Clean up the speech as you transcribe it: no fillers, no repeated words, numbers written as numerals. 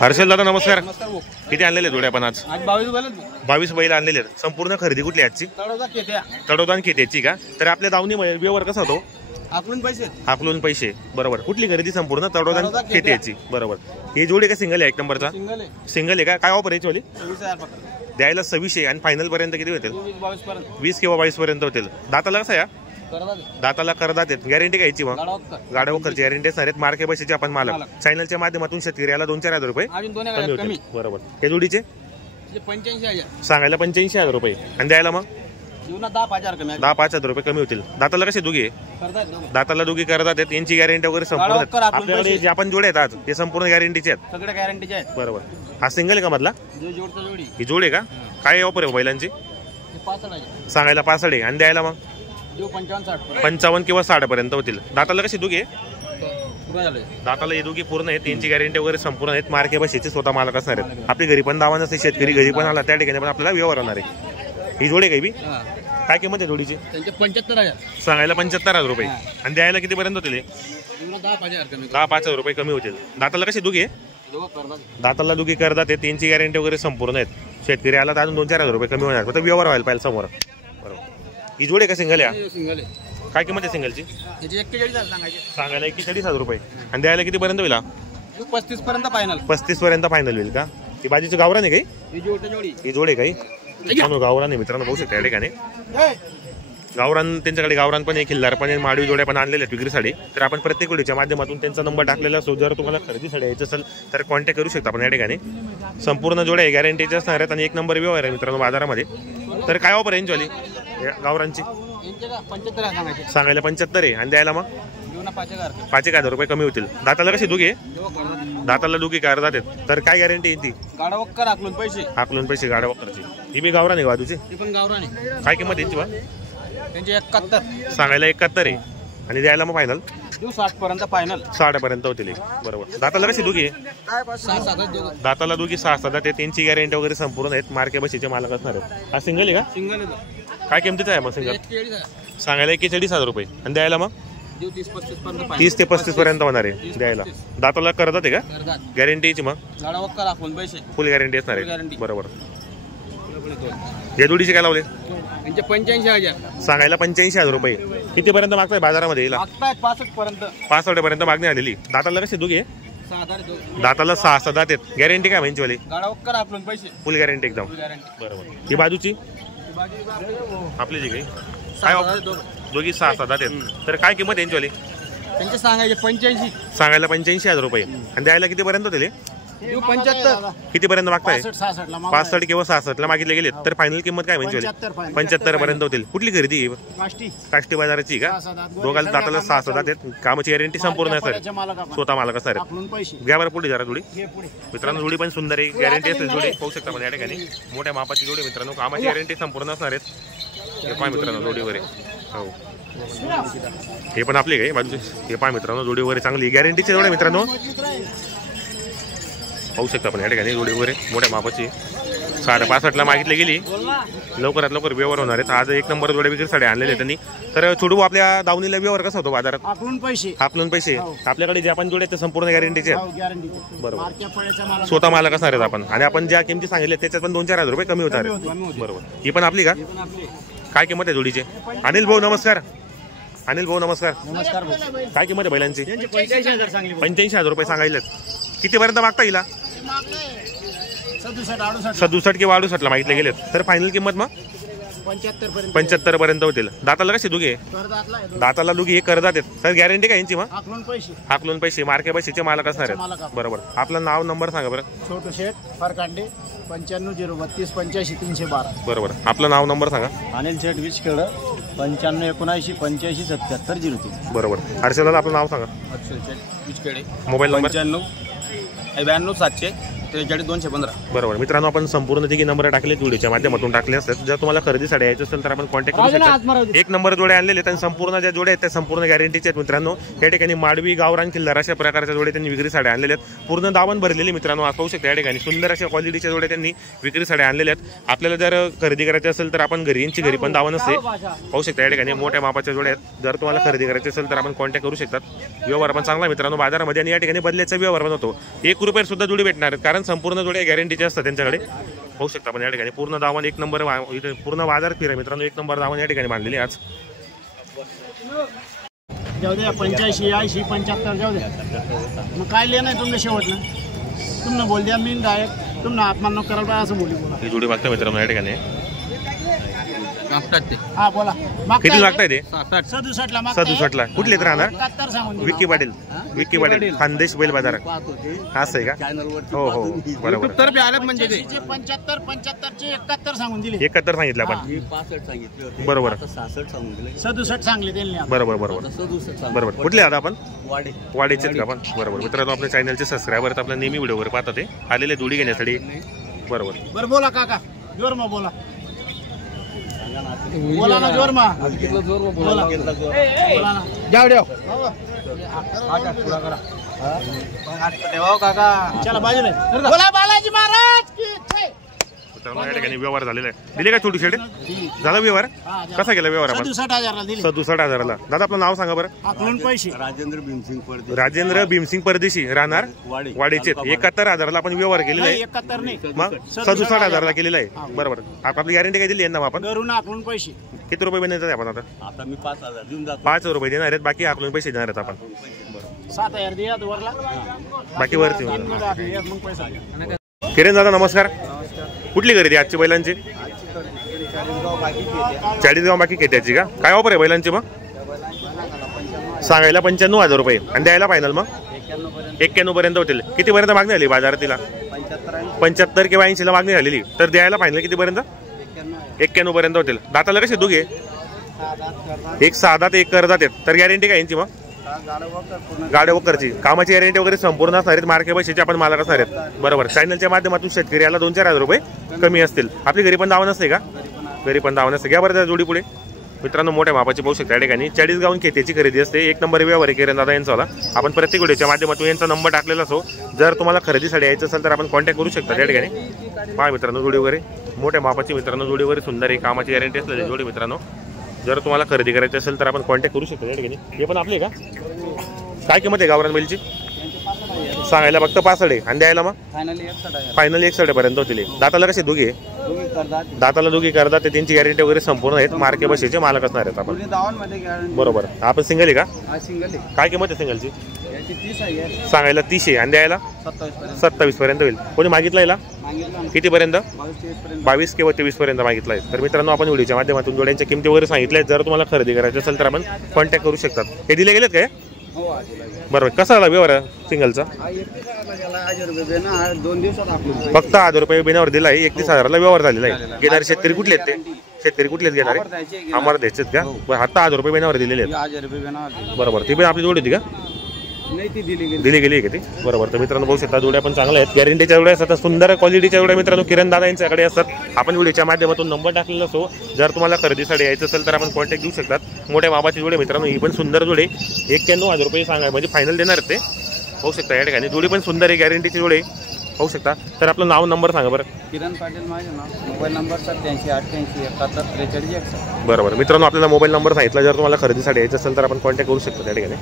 हर्षल दादा नमस्कार. नमस्कार भाऊ. किती आणलेले जोडे आपण आज? आज 22 बैल. 22 बैल आणलेले आहेत. संपूर्ण खरेदी कुठली आजची? तळोदा केट्या. तडोदान कितीची का? तर आपल्या दावणी व्यवहार कसा होतो? आकलून पैसे. आकलून पैसे. बरोबर. कुठली खरेदी? संपूर्ण तडोदान कितीची. बरोबर. हे जोडे का सिंगल आहे? एक नंबरचा सिंगल आहे. सिंगल आहे का? काय ऑफर याची वाली? 26000 फक्त. द्यायला 26 आणि फायनल पर्यंत किती होतील? 22 पर्यंत. 20 किंवा 22 पर्यंत होतील. दाताला कसं या? दाताला करदात आहेत. गॅरंटी घ्यायची मग? गाड्या वखरची गॅरंटी असणार आहेत. मार्के बशीचे आपण मालक. चॅनलच्या माध्यमातून शेतकऱ्याला 2-4 रुपये कमी. बरोबर. हे जोडीचे 85,000 सांगायला 85,000 रुपये आणि द्यायला मग 10,000 कमी. 10,000 रुपये कमी होतील. दाताला कसे दोघी? दाताला दोघी करतात आहेत. यांची गॅरंटी वगैरे संपूर्ण आपल्याकडे जे आपण जोडे आहेत आज ते संपूर्ण गॅरंटीचे आहेत. सगळे गॅरंटीचे आहेत. बरोबर. हा सिंगल आहे का मधला? जोडी ही जोड आहे का? काय ऑफर आहे बैलांची? 65,000 सांगायला 65 आहे आणि द्यायला मग 55 किंवा 60 पर्यंत होतील. दाताला कशी दोघी? दाताला हे दोघी पूर्ण आहेत. त्यांची गॅरंटी वगैरे संपूर्ण आहेत. मार्के बशीचे स्वतः मालक असणार आहेत. आपली घरी पण दावा नसते. शेतकरी घरी पण आला त्या ठिकाणी पण आपल्याला व्यवहार होणार आहे. ही जोडी काही बी काय किंमत आहे जोडीची? 75,000 सांगायला 75,000 रुपये आणि द्यायला किती पर्यंत होतील? 10,000 रुपये कमी होतील. दाताला कशी दोघी? दाताला दोघी करतात. त्यांची गॅरंटी वगैरे संपूर्ण आहेत. शेतकरी आला तर अजून 2-4 रुपये कमी होणार. फक्त व्यवहार व्हायला पाहिजे समोर. बरोबर. ही जोडी का सिंगल आहे? काय किंमत आहे सिंगलची? सांगायला 41,000 रुपये आणि द्यायला किती पर्यंत होईल? 35 पर्यंत फायनल. 35 पर्यंत फायनल होईल का? ही बाजूची गावरान आहे काही? ही जोडी काही गावरान आहे मित्रांनो. पाहू शकता या ठिकाणी गावरान. त्यांच्याकडे गावरान पण आहे, खिल्लार पण आहे, माडवी जोड्या पण आणलेल्या आहेत विक्रीसाठी. तर आपण प्रत्येक व्हिडिओच्या माध्यमातून त्यांचा नंबर टाकलेला असतो. जर तुम्हाला खरेदीसाठी यायचं असेल तर कॉन्टॅक्ट करू शकता आपण या ठिकाणी. संपूर्ण जोड्या गॅरंटीचे असणार आहेत आणि एक नंबर व्यवहार आहे मित्रांनो बाजारामध्ये. तर काय ऑफर आहे यांची गावरांची? सांगायला 75 आहे आणि द्यायला मग 5,000 रुपये कमी होतील. दाताला कशी दोघी? दाताला दोघी कार जातात. तर काय गॅरंटी येते? आकलून पैसे गाड्या वक्करची. ही बी गावरान आहे का तुझी? काय किंमत यांची बा? 71. सांगायला 71 आहे आणि द्यायला मग फायनल 60 पर्यंत फायनल. 60 पर्यंत होतील. बरोबर. दाताला कशी दोघी? दाताला दोघी 6-7 ते. त्यांची गॅरंटी वगैरे संपूर्ण आहेत. मार्के बशीचे मालक असणार आहेत. हा सिंगल आहे का? सिंगल. काय किमतीचा आहे मग सिंगल? सांगायला 41,000 रुपये आणि द्यायला मग 30 ते 35 पर्यंत होणार आहे द्यायला. दाताला करतात आहे का? गॅरंटीची मग फुल गॅरंटी असणार आहे. बरोबर. या जोडीचे काय लावले? 85,000 सांगायला 85,000 रुपये. किती पर्यंत मागताय बाजारामध्ये? 65 पर्यंत मागणी आलेली. दाताला कशी दोघी? दाताला 6-7 आहेत. गॅरंटी काय म्हणजे वाली? फुल गॅरंटी एकदम. बरोबर. ही बाजूची आपली जी काही काय दोघी 6-7 आहेत. तर काय किंमत यांची वाली? त्यांचे सांगायचे 85. सांगायला 85,000 रुपये आणि द्यायला किती पर्यंत होते? 75. किती पर्यंत मागताय? 65 किंवा 66 मागितले गेले. तर फायनल किंमत काय म्हणजे? 75 पर्यंत होतील. कुठली खरेदी? काष्टी बाजाराची का? दोघांना दाताला 6-7 आहेत. कामाची गॅरंटी संपूर्ण असणार. स्वतः मालक असणार आहेत. घ्या बरं पुढे जरा जोडी. मित्रांनो जोडी पण सुंदर आहे. गॅरंटी असेल जोडी. पाहू शकता पण या ठिकाणी मोठ्या मापाची जोडी मित्रांनो. कामाची गॅरंटी संपूर्ण असणार आहेत. हे पाय मित्रांनो जोडी वगैरे. हो हे पण आपली काही बाजूचे. हे पाय मित्रांनो जोडी वगैरे चांगली गॅरंटीची जोडी मित्रांनो. पाहू शकता आपण या ठिकाणी जोडी वगैरे मोठ्या मापाची. 65 मागितली गेली. लवकरात लवकर व्यवहार होणार आहेत. आज एक नंबर जोड्या विक्रीसाठी आणलेले त्यांनी. तर छोडू आपल्या दावणीला व्यवहार कसा होतो बाजारात? आकलून पैसे आपल्याकडे जे आपण जोडे ते संपूर्ण गॅरंटीचे आहेत. बरोबर. स्वतः मालक असणार आहेत आपण. आणि आपण ज्या किमती सांगितल्या त्याच्यात पण 2-4 हजार रुपये कमी होणार आहेत. बरोबर. ही पण आपली का? काय किंमत आहे जोडीचे? अनिल भाऊ नमस्कार. अनिल भाऊ नमस्कार. काय किंमत आहे बैलांची? 85,000 रुपये सांगायलेत. किती पर्यंत मागता येईल? 67 किंवा 68 मागितले गेलेत. तर फायनल किंमत मग 75 पर्यंत होतील. दाताला कशी दोघी? दाताला दोघी हे करतात आहेत. तर गॅरंटी काय यांची मग? आकलून पैसे मार्के बशीचे मालक असणार आहेत. बरोबर. आपलं नाव नंबर सांगा बरं. छोटू शेठ फरकांडे 95 032 85 312. बरोबर. आपलं नाव नंबर सांगा. अनिल शेठ विचखेड 95 79 85 77 03. बरोबर. हर्षल आपलं नाव सांगा. हर्षल शेठ विचखेडे. Mobile number 95 92 700 43-215. बरोबर मित्रांनो, आपण संपूर्ण तिघी नंबर टाकले व्हिडिओच्या माध्यमातून टाकले असतात. जर तुम्हाला खरेदीसाठी यायचं असेल तर आपण कॉन्टॅक्ट करू शकता. एक नंबर जोडे आणलेले आहेत आणि संपूर्ण ज्या जोडे आहेत त्या संपूर्ण गॅरंटीचे आहेत मित्रांनो. या ठिकाणी माडवी, गावरान, खिल्लार अशा प्रकारच्या जोडे त्यांनी विक्रीसाठी आणलेले आहेत. पूर्ण दावण भरलेली मित्रांनो, आज पाहू शकता या ठिकाणी सुंदर अशा क्वालिटीच्या जोडे त्यांनी विक्रीसाठी आणलेले आहेत. आपल्याला जर खरेदी करायची असेल तर आपण यांची घरी पण दावण असते. पाहू शकता या ठिकाणी मोठ्या मापाच्या जोडे आहेत. जर तुम्हाला खरेदी करायची असेल तर आपण कॉन्टॅक्ट करू शकतात. व्यवहार पण चांगला मित्रांनो बाजारामध्ये, आणि या ठिकाणी बदल्याचा व्यवहार पण होतो. 1 रुपयात सुद्धा जोडी भेटणार आहेत, कारण संपूर्ण जोडे गॅरंटीचे असतात त्यांच्याकडे. पाहू शकता पण या ठिकाणी पूर्ण दावण 1 नंबर, पूर्ण बाजार फिरा मित्रांनो. 1 नंबर दावण या ठिकाणी बांधलेली आज. जाऊ द्या 85, 80, 75 जाऊ द्या. मग काय लिहिणं तुमच्या शेवटनं तुम्ही बोल द्या. मी डायरेक्ट तुम्हाला अपमान न करायला असं बोलू. ही जोडी बघता मित्रांनो या ठिकाणी. हा बोला. किती लागताय ते? 67 ला. 67 ला. कुठले तर राहणार? 71 सांगून विक्की पाटील. विक्की पाटील खानदेश बैल बाजार असं आहे का? हो हो बरोबर. तर आलं म्हणजे 75, 75 चे 71 सांगून दिले. 71 सांगितलं आपण. 65 सांगितले. बरोबर. 66 सांगून दिले. 67 सांगले त्यांनी. बरोबर बरोबर बरोबर. कुठले आता आपण? वाडेचेच का आपण? बरोबर मित्रांनो, आपल्या चॅनलचे सबस्क्रायबर आपल्या नेहमी व्हिडिओवर पाहतात ते आलेले जोडी घेण्यासाठी. बरोबर. बरं बोला काका, जोर मा बोला. बोला ना जोर मा. बोला ना. जाऊ द्या काका. चला बाजूला. बोला बालाजी महाराज की जय. मित्रांनो या ठिकाणी व्यवहार झालेला आहे. दिले का छोटी शेडे? झाला व्यवहार? कसा केला व्यवहार आपण? 67,000 दिले. 67,000ला. दादा आपलं नाव सांगा बरं. आपण पैसे राजेंद्र भीमसिंग परदेशी राहणार वाडेचे. 71,000ला आपण व्यवहार केलेला आहे. 71 नाही, मग 67,000ला केलेला आहे. बरोबर. आपली गॅरंटी काय दिली यांना आपण? घरून आकलून पैसे किती रुपये देणार आपण आता? आता मी 5,000 देऊन जातो. 5 रुपये देणार आहेत, बाकी आकलून पैसे देणार आहेत आपण. 7,000 द्या वरला, बाकी वरती. मग पैसा. किरण दादा नमस्कार. कुठली खरेदी आजची बैलांची? 40 गाव बाकी खेत्याची का? काय ऑफर आहे बैलांची मग? सांगायला 95,000 रुपये आणि द्यायला फायनल मग 91 पर्यंत होतील. किती पर्यंत मागणी झाली बाजारात तिला? 75 किंवा 80 ला मागणी झालेली. तर द्यायला फायनल किती पर्यंत? 91 पर्यंत होतील. दाताला कसे दोघे? एक 6 दात, एक करदात आहेत. तर गॅरंटी काय यांची मग? गाड्या वगैरेची कामाची गॅरंटी वगैरे संपूर्ण असणार आहेत. मार्के पैशाचे आपण मालक असणार आहेत. बरोबर. चॅनलच्या माध्यमातून शेतकरी याला 2-4 हजार रुपये कमी असतील. आपली घरी पण दावा नसते का? घरी पण दावा नसते. घ्या बरं त्या जोडी पुढे. मित्रांनो मोठ्या मापाची पाहू शकता या ठिकाणी 40 गावून खेत्याची खरेदी असते. 1 नंबर व्यवहार किरण दादा यांचा होला. आपण प्रत्येक व्हिडिओच्या माध्यमातून यांचा नंबर टाकलेला असो. जर तुम्हाला खरेदीसाठी यायचं असेल तर आपण कॉन्टॅक्ट करू शकता त्या ठिकाणी. पहा मित्रांनो जोडी वगैरे मोठ्या मापाची मित्रांनो जोडी वगैरे सुंदर आहे. कामाची गॅरंटी असलेली जोडी मित्रांनो. जर तुम्हाला खरेदी करायची असेल तर आपण कॉन्टॅक्ट करू शकता त्या ठिकाणी. हे पण आपले का? काय किंमत आहे गावरान बैलची? सांगायला फक्त 65 आणि द्यायला मग फायनल 61 पर्यंत होतील. दाताला कसे दोघे? दाताला दोघी करतात. त्यांची गॅरंटी वगैरे संपूर्ण आहेत. मार्के बसेचे मालक असणार आहेत आपण. बरोबर. आपण सिंगल आहे का? काय किंमत आहे सिंगलची? सांगायला 30 आणि द्यायला 27 पर्यंत होईल. कोणी मागितला याला? किती पर्यंत? 22 किंवा 23 पर्यंत मागितला आहे. तर मित्रांनो आपण व्हिडिओच्या माध्यमातून जोड्यांच्या किमती वगैरे सांगितल्या. जर तुम्हाला खरेदी करायची असेल तर आपण कॉन्टॅक्ट करू शकतात. हे दिले गेलेत काय? बरोबर. कसा आला व्यवहार सिंगलचा? 2 दिवसात फक्त 1000 रुपये बिनावर दिलाय. 31,000ला व्यवहार झालेला आहे. घेणारे शेतकरी कुठले आहेत ते? शेतकरी कुठलेच घेणारे? आम्हाला द्यायचे का? आता 1000 रुपये बिनावर दिलेले आहेत. बरोबर. ती पण आपली जोडी होती का? दिली गेली का ती? बरोबर. तर मित्रांनो बघू शकता जोड्या पण चांगल्या आहेत. गॅरंटीच्या जोड्या असतात. सुंदर क्वालिटीच्या जोड्या मित्रांनो किरण दादा यांच्याकडे असतात. आपण व्हिडिओच्या माध्यमातून नंबर टाकलेला असो. जर तुम्हाला खरेदीसाठी यायचं असेल तर आपण कॉन्टॅक्ट घेऊ शकतात. मोठ्या मापाची जोडे मित्रांनो. ही पण सुंदर जोडे 91,000 रुपये सांगा म्हणजे फायनल देणार ते. पाहू शकता या ठिकाणी जोडी पण सुंदर आहे. गॅरंटीची जोडे पाहू शकता. तर आपलं नाव नंबर सांगा बरं. किरण पाटील माझे नाव. Mobile number 8788714361. बरोबर. मित्रांनो आपल्याला मोबाईल नंबर सांगितला. जर तुम्हाला खरेदीसाठी यायचं असेल तर आपण कॉन्टॅक्ट करू शकतो त्या ठिकाणी.